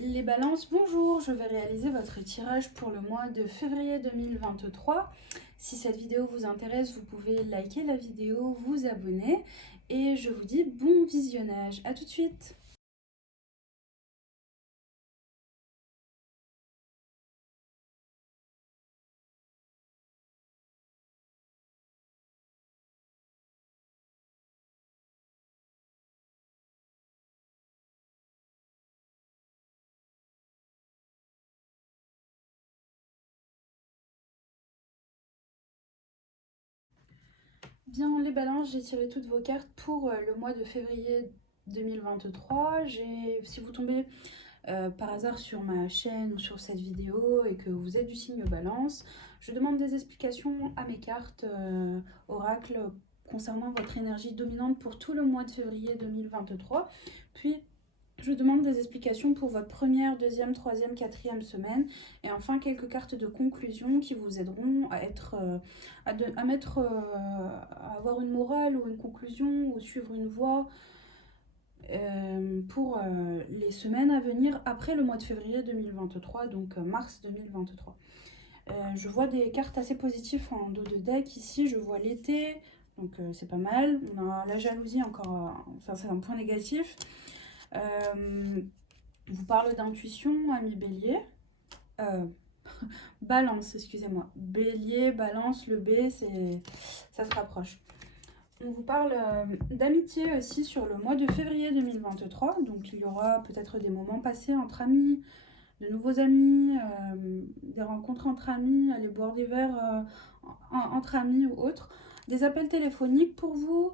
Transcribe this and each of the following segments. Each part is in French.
Les balances, bonjour, je vais réaliser votre tirage pour le mois de février 2023. Si cette vidéo vous intéresse, vous pouvez liker la vidéo, vous abonner et je vous dis bon visionnage. A tout de suite. Bien, les balances, j'ai tiré toutes vos cartes pour le mois de février 2023. Si vous tombez par hasard sur ma chaîne ou sur cette vidéo et que vous êtes du signe balance, je demande des explications à mes cartes oracle concernant votre énergie dominante pour tout le mois de février 2023. Puis je demande des explications pour votre première, deuxième, troisième, quatrième semaine. Et enfin, quelques cartes de conclusion qui vous aideront à être, à avoir une morale ou une conclusion ou suivre une voie pour les semaines à venir après le mois de février 2023, donc mars 2023. Je vois des cartes assez positives en dos de deck ici. Je vois l'été, donc c'est pas mal. On a la jalousie encore, ça c'est un point négatif. On vous parle d'intuition, ami bélier. Euh, balance, excusez-moi. Bélier, balance, le B, ça se rapproche. On vous parle d'amitié aussi sur le mois de février 2023. Donc il y aura peut-être des moments passés entre amis, de nouveaux amis, des rencontres entre amis, aller boire des verres entre amis ou autres. Des appels téléphoniques pour vous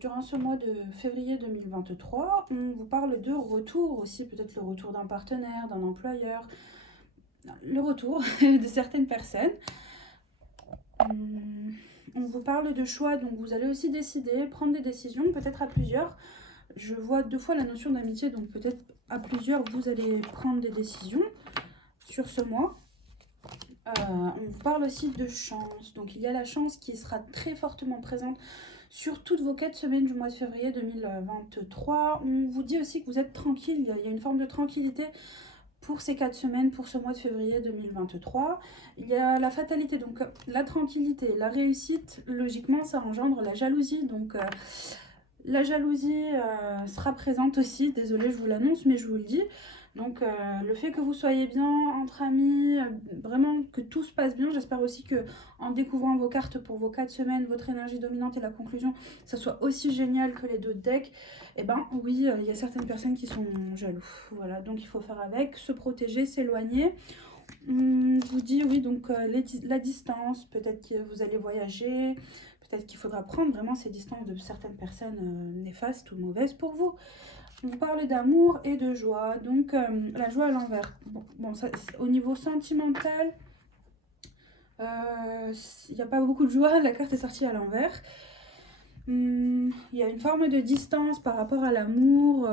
durant ce mois de février 2023. On vous parle de retour aussi, peut-être le retour d'un partenaire, d'un employeur, le retour de certaines personnes. On vous parle de choix, donc vous allez aussi décider, prendre des décisions, peut-être à plusieurs. Je vois deux fois la notion d'amitié, donc peut-être à plusieurs, vous allez prendre des décisions sur ce mois. On vous parle aussi de chance, donc il y a la chance qui sera très fortement présente sur toutes vos 4 semaines du mois de février 2023. On vous dit aussi que vous êtes tranquille, il y a une forme de tranquillité pour ces 4 semaines, pour ce mois de février 2023. Il y a la fatalité, donc la tranquillité, la réussite, logiquement ça engendre la jalousie, donc la jalousie sera présente aussi, désolée je vous l'annonce mais je vous le dis. Donc le fait que vous soyez bien entre amis, vraiment que tout se passe bien, j'espère aussi que en découvrant vos cartes pour vos 4 semaines, votre énergie dominante et la conclusion, ça soit aussi génial que les deux decks. Et ben oui, il y a certaines personnes qui sont jaloux. Voilà, donc il faut faire avec, se protéger, s'éloigner. On vous dit oui, donc la distance, peut-être que vous allez voyager, peut-être qu'il faudra prendre vraiment ces distances de certaines personnes néfastes ou mauvaises pour vous. On vous parle d'amour et de joie, donc la joie à l'envers. Bon ça, au niveau sentimental, il n'y a pas beaucoup de joie, la carte est sortie à l'envers. Il y a une forme de distance par rapport à l'amour,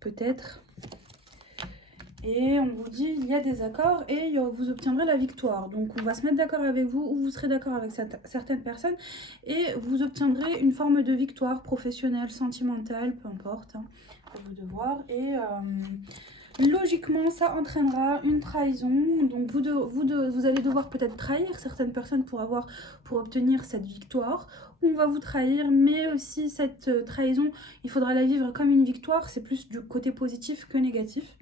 peut-être. Et on vous dit il y a des accords et vous obtiendrez la victoire. Donc on va se mettre d'accord avec vous ou vous serez d'accord avec certaines personnes et vous obtiendrez une forme de victoire professionnelle, sentimentale, peu importe, hein, à vous de voir. Et logiquement ça entraînera une trahison. Donc vous allez devoir peut-être trahir certaines personnes pour obtenir cette victoire. On va vous trahir, mais aussi cette trahison, il faudra la vivre comme une victoire. C'est plus du côté positif que négatif.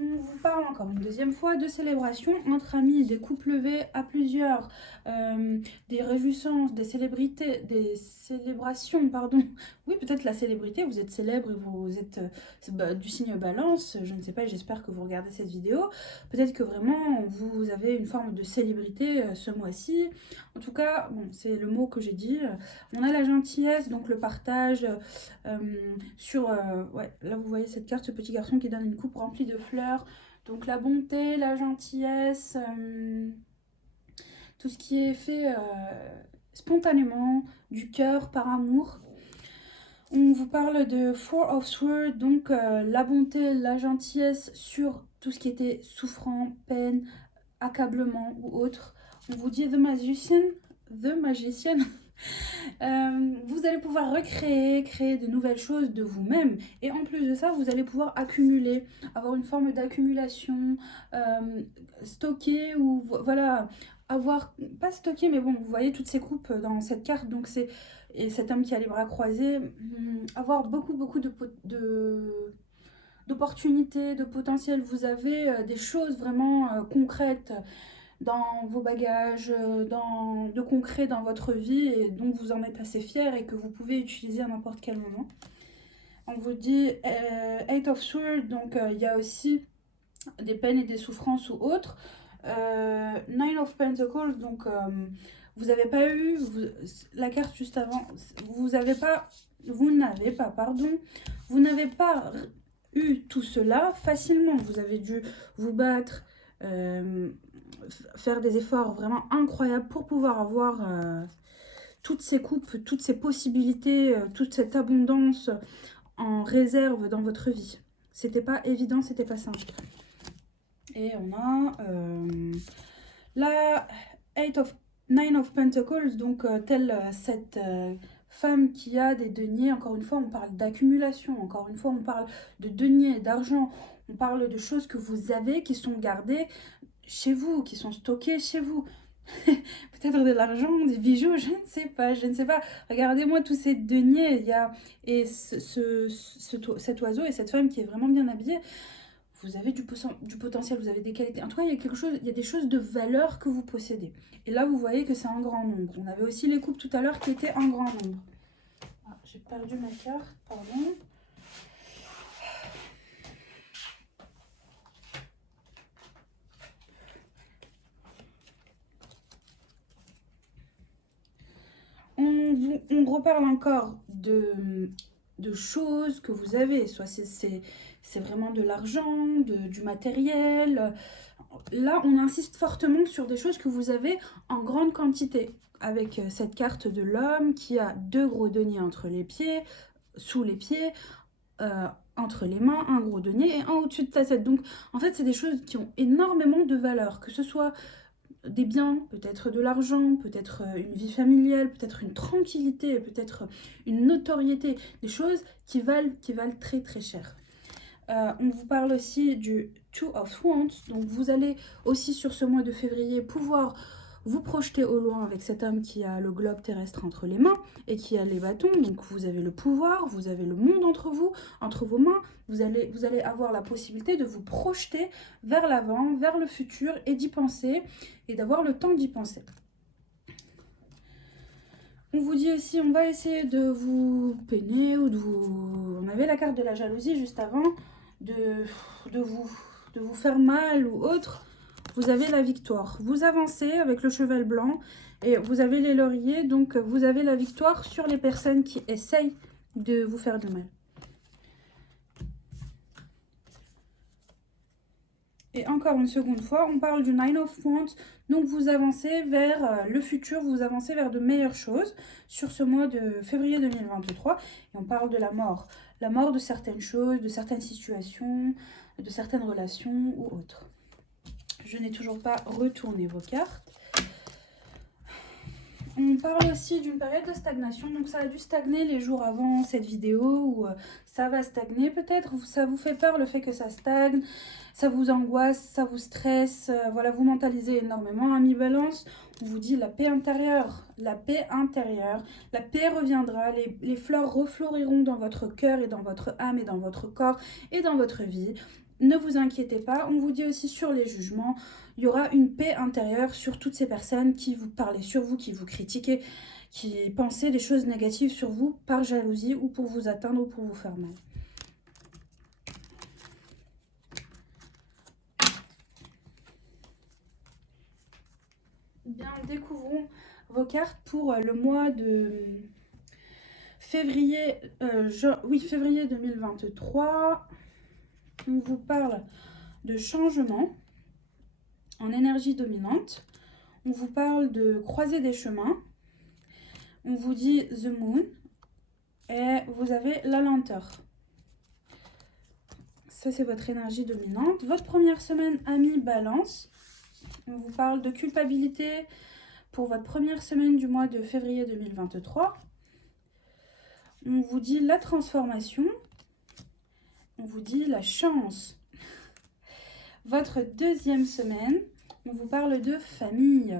On vous parle encore une deuxième fois de célébration entre amis, des couples levés à plusieurs, des réjouissances, des célébrations, pardon. Oui, peut-être la célébrité, vous êtes célèbre et vous êtes du signe balance, je ne sais pas, j'espère que vous regardez cette vidéo. Peut-être que vraiment vous avez une forme de célébrité ce mois-ci. En tout cas, bon, c'est le mot que j'ai dit. On a la gentillesse, donc le partage. Ouais, là vous voyez cette carte, ce petit garçon qui donne une coupe remplie de fleurs. Donc la bonté, la gentillesse, tout ce qui est fait spontanément, du cœur, par amour. On vous parle de Four of Swords, donc la bonté, la gentillesse sur tout ce qui était souffrant, peine, accablement ou autre. On vous dit The Magician, Vous allez pouvoir créer de nouvelles choses de vous-même. Et en plus de ça, vous allez pouvoir accumuler, avoir une forme d'accumulation, stocker ou voilà, avoir, pas stocker, mais bon, vous voyez toutes ces coupes dans cette carte. Donc c'est, et cet homme qui a les bras croisés, avoir beaucoup d'opportunités, de potentiel. Vous avez des choses vraiment concrètes dans vos bagages, de concret dans votre vie et dont vous en êtes assez fier et que vous pouvez utiliser à n'importe quel moment. On vous dit Eight of Swords, donc il y a aussi des peines et des souffrances ou autres. Nine of Pentacles, donc vous n'avez pas eu, la carte juste avant, vous n'avez pas, vous n'avez pas eu tout cela facilement. Vous avez dû vous battre, faire des efforts vraiment incroyables pour pouvoir avoir toutes ces coupes, toutes ces possibilités, toute cette abondance en réserve dans votre vie. C'était pas évident, c'était pas simple. Et on a la Nine of Pentacles, donc telle cette femme qui a des deniers. Encore une fois, on parle d'accumulation. Encore une fois, on parle de deniers, d'argent. On parle de choses que vous avez qui sont gardées chez vous, qui sont stockées chez vous. Peut-être de l'argent, des bijoux, je ne sais pas, je ne sais pas. Regardez-moi tous ces deniers. Il y a, et cet oiseau et cette femme qui est vraiment bien habillée. Vous avez du potentiel, vous avez des qualités. En tout cas, il y a des choses de valeur que vous possédez. Et là, vous voyez que c'est un grand nombre. On avait aussi les coupes tout à l'heure qui étaient en grand nombre. Ah, j'ai perdu ma carte, pardon. On reparle encore de choses que vous avez. Soit c'est vraiment de l'argent, du matériel. Là, on insiste fortement sur des choses que vous avez en grande quantité. Avec cette carte de l'homme qui a 2 gros deniers entre les pieds, sous les pieds, entre les mains, un gros denier et un au-dessus de sa tête. Donc, en fait, c'est des choses qui ont énormément de valeur. Que ce soit des biens, peut-être de l'argent, peut-être une vie familiale, peut-être une tranquillité, peut-être une notoriété. Des choses qui valent très très cher. On vous parle aussi du Two of Wands. Donc vous allez aussi sur ce mois de février pouvoir vous projeter au loin avec cet homme qui a le globe terrestre entre les mains et qui a les bâtons. Donc vous avez le pouvoir, vous avez le monde entre vous, entre vos mains. Vous allez avoir la possibilité de vous projeter vers l'avant, vers le futur et d'y penser et d'avoir le temps d'y penser. On vous dit aussi, on va essayer de vous peiner ou de vous... On avait la carte de la jalousie juste avant. De vous faire mal ou autre, vous avez la victoire. Vous avancez avec le cheval blanc et vous avez les lauriers, donc vous avez la victoire sur les personnes qui essayent de vous faire du mal. Et encore une seconde fois, on parle du Nine of Wands, donc vous avancez vers le futur, vous avancez vers de meilleures choses sur ce mois de février 2023. Et on parle de la mort de certaines choses, de certaines situations, de certaines relations ou autres. Je n'ai toujours pas retourné vos cartes. On parle aussi d'une période de stagnation, donc ça a dû stagner les jours avant cette vidéo, ou ça va stagner peut-être, ça vous fait peur le fait que ça stagne, ça vous angoisse, ça vous stresse, voilà, vous mentalisez énormément. Ami Balance, on vous dit la paix intérieure, la paix intérieure, la paix reviendra, les fleurs refleuriront dans votre cœur et dans votre âme et dans votre corps et dans votre vie. Ne vous inquiétez pas, on vous dit aussi sur les jugements, il y aura une paix intérieure sur toutes ces personnes qui vous parlaient sur vous, qui vous critiquaient, qui pensaient des choses négatives sur vous par jalousie ou pour vous atteindre ou pour vous faire mal. Bien, découvrons vos cartes pour le mois de février, février 2023. On vous parle de changement en énergie dominante. On vous parle de croiser des chemins. On vous dit The Moon. Et vous avez la lenteur. Ça, c'est votre énergie dominante. Votre première semaine, ami Balance. On vous parle de culpabilité pour votre première semaine du mois de février 2023, on vous dit la transformation, on vous dit la chance. Votre deuxième semaine, on vous parle de famille.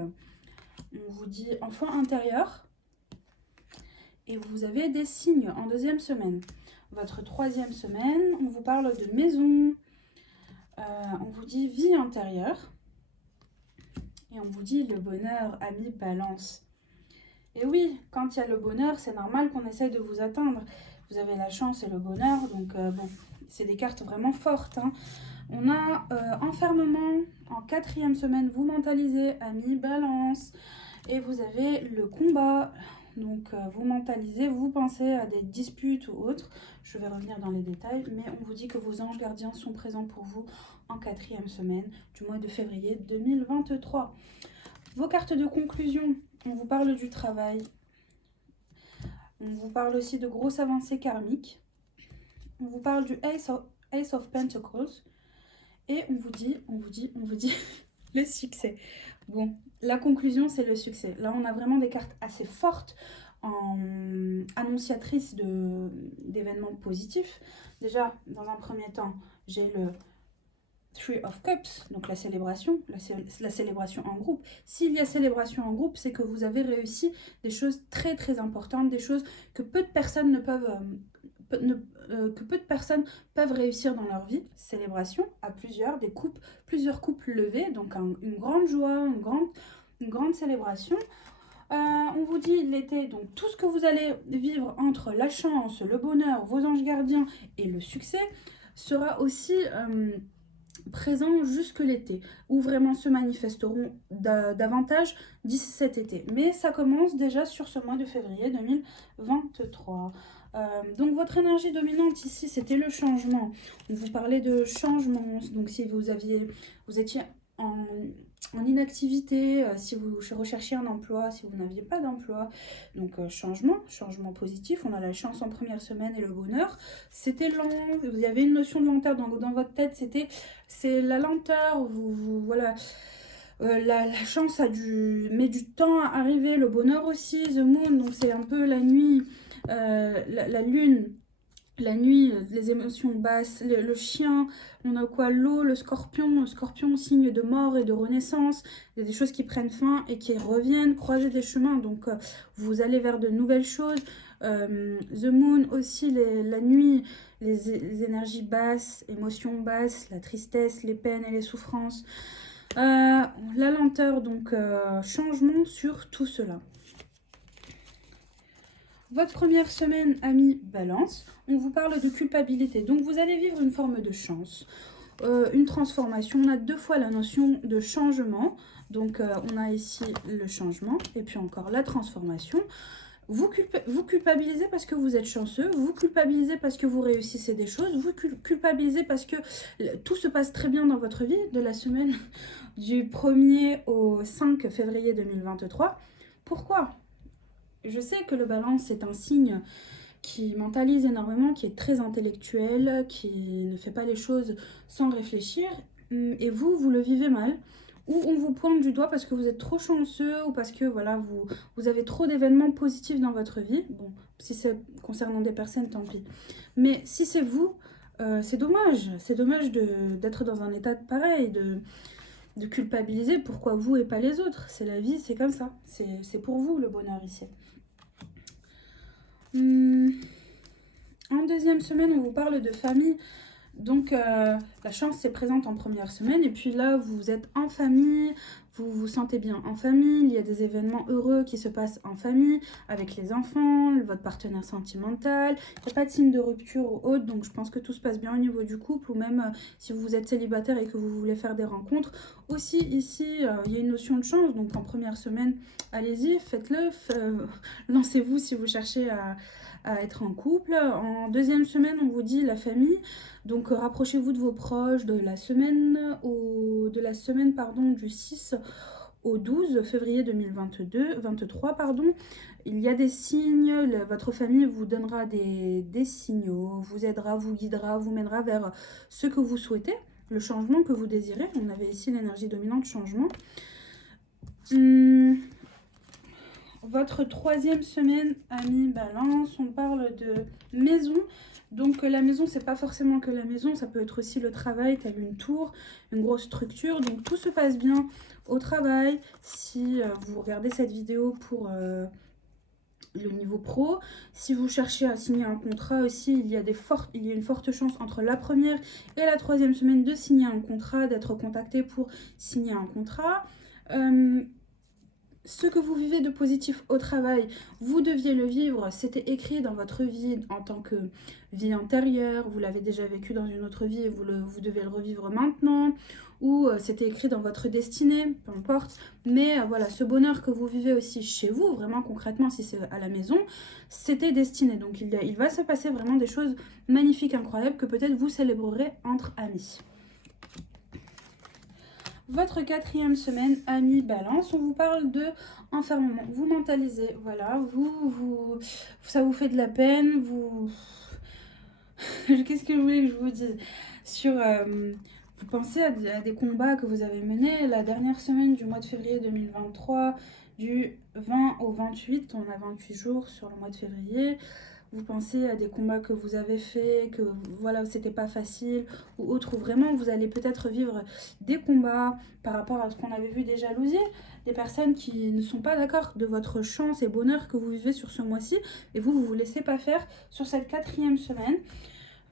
On vous dit enfant intérieur. Et vous avez des signes en deuxième semaine. Votre troisième semaine, on vous parle de maison. On vous dit vie intérieure. Et on vous dit le bonheur, ami balance. Et oui, quand il y a le bonheur, c'est normal qu'on essaye de vous atteindre. Vous avez la chance et le bonheur, donc bon, c'est des cartes vraiment fortes. Hein. On a enfermement en quatrième semaine, vous mentalisez, ami balance. Et vous avez le combat, donc vous mentalisez, vous pensez à des disputes ou autres. Je vais revenir dans les détails, mais on vous dit que vos anges gardiens sont présents pour vous en quatrième semaine du mois de février 2023. Vos cartes de conclusion, on vous parle du travail. On vous parle aussi de grosses avancées karmiques. On vous parle du Ace of Pentacles. Et on vous dit le succès. Bon, la conclusion, c'est le succès. Là, on a vraiment des cartes assez fortes en annonciatrices d'événements positifs. Déjà, dans un premier temps, j'ai le Three of Cups, donc la célébration en groupe. S'il y a célébration en groupe, c'est que vous avez réussi des choses très très importantes, des choses que peu de personnes ne peuvent... que peu de personnes peuvent réussir dans leur vie. Célébration à plusieurs, plusieurs couples levés, donc une grande joie, une grande célébration. On vous dit l'été, donc tout ce que vous allez vivre entre la chance, le bonheur, vos anges gardiens et le succès sera aussi présent jusque l'été, où vraiment se manifesteront davantage d'ici cet été. Mais ça commence déjà sur ce mois de février 2023. Donc votre énergie dominante ici, c'était le changement. On vous parlait de changement. Donc si vous étiez en inactivité, si vous recherchiez un emploi, si vous n'aviez pas d'emploi, donc changement positif. On a la chance en première semaine et le bonheur. C'était lent, il y avait une notion de lenteur dans votre tête, c'est la lenteur, voilà. La chance met du temps à arriver, le bonheur aussi, the moon, donc c'est un peu la nuit, la lune, la nuit, les émotions basses, le chien, on a quoi, l'eau, le scorpion, signe de mort et de renaissance, il y a des choses qui prennent fin et qui reviennent, croiser des chemins, donc vous allez vers de nouvelles choses, the moon aussi, la nuit, les énergies basses, émotions basses, la tristesse, les peines et les souffrances, la lenteur, donc changement sur tout cela. Votre première semaine, ami balance, on vous parle de culpabilité. Donc vous allez vivre une forme de chance, une transformation. On a deux fois la notion de changement. Donc on a ici le changement et puis encore la transformation. Vous culpabilisez parce que vous êtes chanceux, vous culpabilisez parce que vous réussissez des choses, vous culpabilisez parce que tout se passe très bien dans votre vie de la semaine du 1er au 5 février 2023. Pourquoi ? Je sais que le balance est un signe qui mentalise énormément, qui est très intellectuel, qui ne fait pas les choses sans réfléchir. Et vous le vivez mal. Ou on vous pointe du doigt parce que vous êtes trop chanceux ou parce que voilà, vous avez trop d'événements positifs dans votre vie. Bon, si c'est concernant des personnes, tant pis. Mais si c'est vous, c'est dommage. C'est dommage d'être dans un état pareil, de culpabiliser. Pourquoi vous et pas les autres? C'est la vie, c'est comme ça. C'est pour vous le bonheur ici. En deuxième semaine, on vous parle de famille. Donc la chance c'est présente en première semaine et puis là vous êtes en famille, vous vous sentez bien en famille, il y a des événements heureux qui se passent en famille avec les enfants, votre partenaire sentimental, il n'y a pas de signe de rupture ou autre, donc je pense que tout se passe bien au niveau du couple ou même si vous êtes célibataire et que vous voulez faire des rencontres. Aussi ici il y a une notion de chance, donc en première semaine allez-y, faites-le, lancez-vous si vous cherchez à être en couple. En deuxième semaine, on vous dit la famille. Donc rapprochez-vous de vos proches de la semaine du 6 au 12 février 2023. Il y a des signes, votre famille vous donnera des signaux, vous aidera, vous guidera, vous mènera vers ce que vous souhaitez, le changement que vous désirez. On avait ici l'énergie dominante changement. Votre troisième semaine, amis Balance, on parle de maison. Donc la maison, c'est pas forcément que la maison, ça peut être aussi le travail, tel une tour, une grosse structure. Donc tout se passe bien au travail. Si vous regardez cette vidéo pour le niveau pro, si vous cherchez à signer un contrat aussi, il y a une forte chance entre la première et la troisième semaine de signer un contrat, d'être contacté pour signer un contrat. Ce que vous vivez de positif au travail, vous deviez le vivre, c'était écrit dans votre vie en tant que vie antérieure, vous l'avez déjà vécu dans une autre vie et vous devez le revivre maintenant, ou c'était écrit dans votre destinée, peu importe. Mais voilà, ce bonheur que vous vivez aussi chez vous, vraiment concrètement si c'est à la maison, c'était destiné. Donc il va se passer vraiment des choses magnifiques, incroyables, que peut-être vous célébrerez entre amis. Votre quatrième semaine, amis Balance, on vous parle de enfermement. Vous mentalisez, voilà, ça vous fait de la peine, Qu'est-ce que je voulais que je vous dise vous pensez à des combats que vous avez menés la dernière semaine du mois de février 2023, du 20 au 28, on a 28 jours sur le mois de février. Vous pensez à des combats que vous avez faits, que voilà, c'était pas facile, ou autre, où vraiment vous allez peut-être vivre des combats par rapport à ce qu'on avait vu des jalousies, des personnes qui ne sont pas d'accord de votre chance et bonheur que vous vivez sur ce mois-ci, et vous laissez pas faire sur cette quatrième semaine,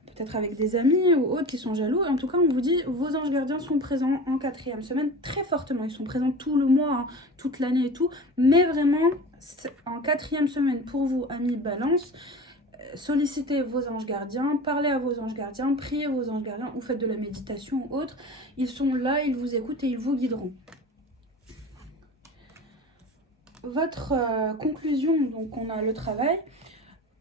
peut-être avec des amis ou autres qui sont jaloux. En tout cas, on vous dit, vos anges gardiens sont présents en quatrième semaine très fortement. Ils sont présents tout le mois, hein, toute l'année et tout, mais vraiment, en quatrième semaine pour vous, amis Balance, sollicitez vos anges gardiens, parlez à vos anges gardiens, priez vos anges gardiens ou faites de la méditation ou autre. Ils sont là, ils vous écoutent et ils vous guideront. Votre conclusion, donc on a le travail.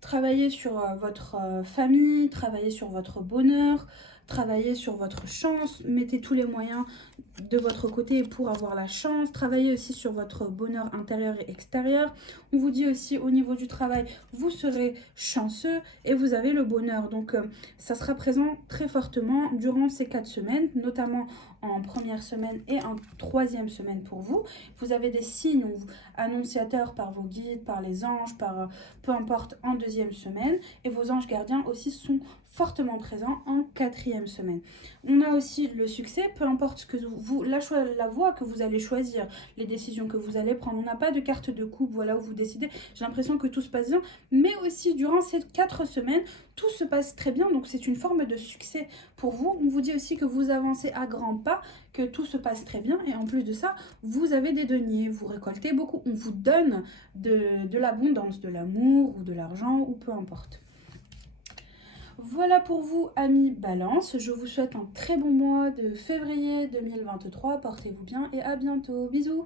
Travaillez sur votre famille, travaillez sur votre bonheur, travaillez sur votre chance, mettez tous les moyens de votre côté pour avoir la chance, travaillez aussi sur votre bonheur intérieur et extérieur. On vous dit aussi au niveau du travail, vous serez chanceux et vous avez le bonheur. Donc ça sera présent très fortement durant ces 4 semaines, notamment en première semaine et en troisième semaine pour vous. Vous avez des signes annonciateurs par vos guides, par les anges, par peu importe en deuxième semaine. Et vos anges gardiens aussi sont fortement présents en quatrième semaine. On a aussi le succès, peu importe ce que la voie que vous allez choisir, les décisions que vous allez prendre. On n'a pas de carte de coupe, voilà, où vous décidez. J'ai l'impression que tout se passe bien, mais aussi durant ces 4 semaines, tout se passe très bien, donc c'est une forme de succès pour vous. On vous dit aussi que vous avancez à grands pas, que tout se passe très bien, et en plus de ça, vous avez des deniers, vous récoltez beaucoup, on vous donne de l'abondance, de l'amour ou de l'argent, ou peu importe. Voilà pour vous, amis Balance. Je vous souhaite un très bon mois de février 2023. Portez-vous bien et à bientôt. Bisous!